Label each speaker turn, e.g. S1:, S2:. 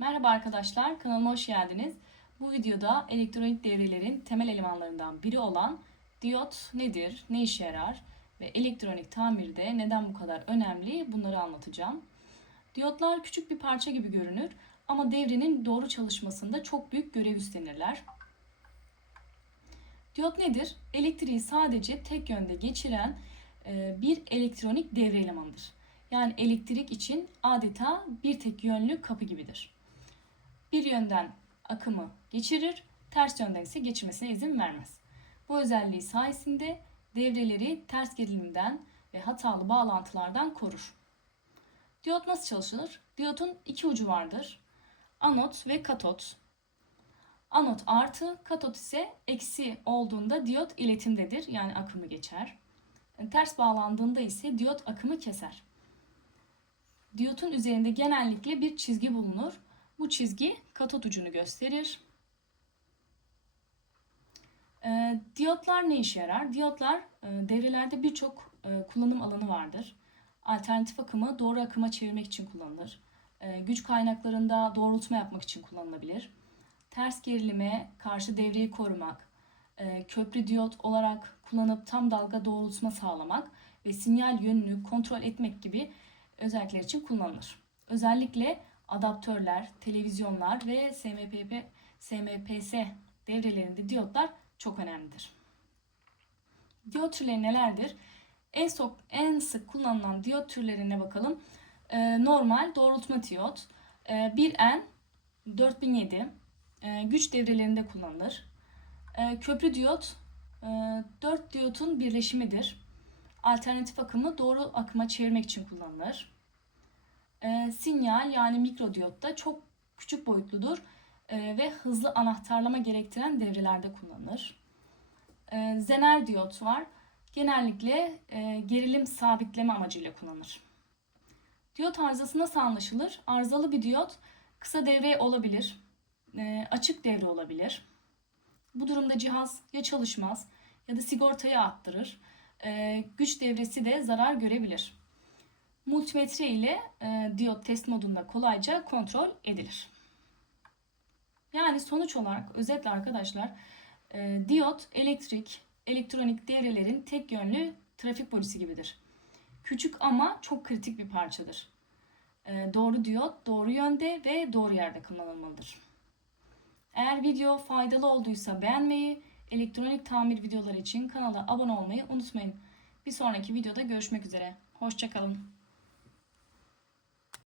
S1: Merhaba arkadaşlar, kanalıma hoş geldiniz. Bu videoda elektronik devrelerin temel elemanlarından biri olan diyot nedir, ne işe yarar ve elektronik tamirde neden bu kadar önemli bunları anlatacağım. Diyotlar küçük bir parça gibi görünür ama devrenin doğru çalışmasında çok büyük görev üstlenirler. Diyot nedir? Elektriği sadece tek yönde geçiren e, bir elektronik devre elemanıdır. Yani elektrik için adeta bir tek yönlü kapı gibidir. Bir yönden akımı geçirir, ters yönden ise geçirmesine izin vermez. Bu özelliği sayesinde devreleri ters gerilimden ve hatalı bağlantılardan korur. Diyot nasıl çalışır? Diyotun iki ucu vardır. Anot ve katot. Anot artı, katot ise eksi olduğunda diyot iletimdedir yani akımı geçer. Ters bağlandığında ise diyot akımı keser. Diyotun üzerinde genellikle bir çizgi bulunur. Bu çizgi katot ucunu gösterir. E, diyotlar ne işe yarar? Diyotlar e, devrelerde birçok e, kullanım alanı vardır. Alternatif akımı doğru akıma çevirmek için kullanılır. E, güç kaynaklarında doğrultma yapmak için kullanılabilir. Ters gerilime karşı devreyi korumak, e, köprü diyot olarak kullanıp tam dalga doğrultma sağlamak ve sinyal yönünü kontrol etmek gibi özellikler için kullanılır. Özellikle adaptörler, televizyonlar ve SMPP, SMPS devrelerinde diyotlar çok önemlidir. Diyot türleri nelerdir? En, çok, en sık kullanılan diyot türlerine bakalım. Ee, normal doğrultma diyot, ee, 1N 4007 e, güç devrelerinde kullanılır. Ee, köprü diyot e, 4 diyotun birleşimidir. Alternatif akımı doğru akıma çevirmek için kullanılır. E, sinyal yani mikrodiyot da çok küçük boyutludur e, ve hızlı anahtarlama gerektiren devrelerde kullanılır. E, zener diyot var. Genellikle e, gerilim sabitleme amacıyla kullanılır. Diyot arızası nasıl anlaşılır? Arızalı bir diyot kısa devre olabilir, e, açık devre olabilir. Bu durumda cihaz ya çalışmaz ya da sigortayı attırır. E, güç devresi de zarar görebilir multimetre ile e, diyot test modunda kolayca kontrol edilir. Yani sonuç olarak özetle arkadaşlar e, diyot elektrik, elektronik devrelerin tek yönlü trafik polisi gibidir. Küçük ama çok kritik bir parçadır. E, doğru diyot doğru yönde ve doğru yerde kullanılmalıdır. Eğer video faydalı olduysa beğenmeyi, elektronik tamir videoları için kanala abone olmayı unutmayın. Bir sonraki videoda görüşmek üzere. Hoşçakalın.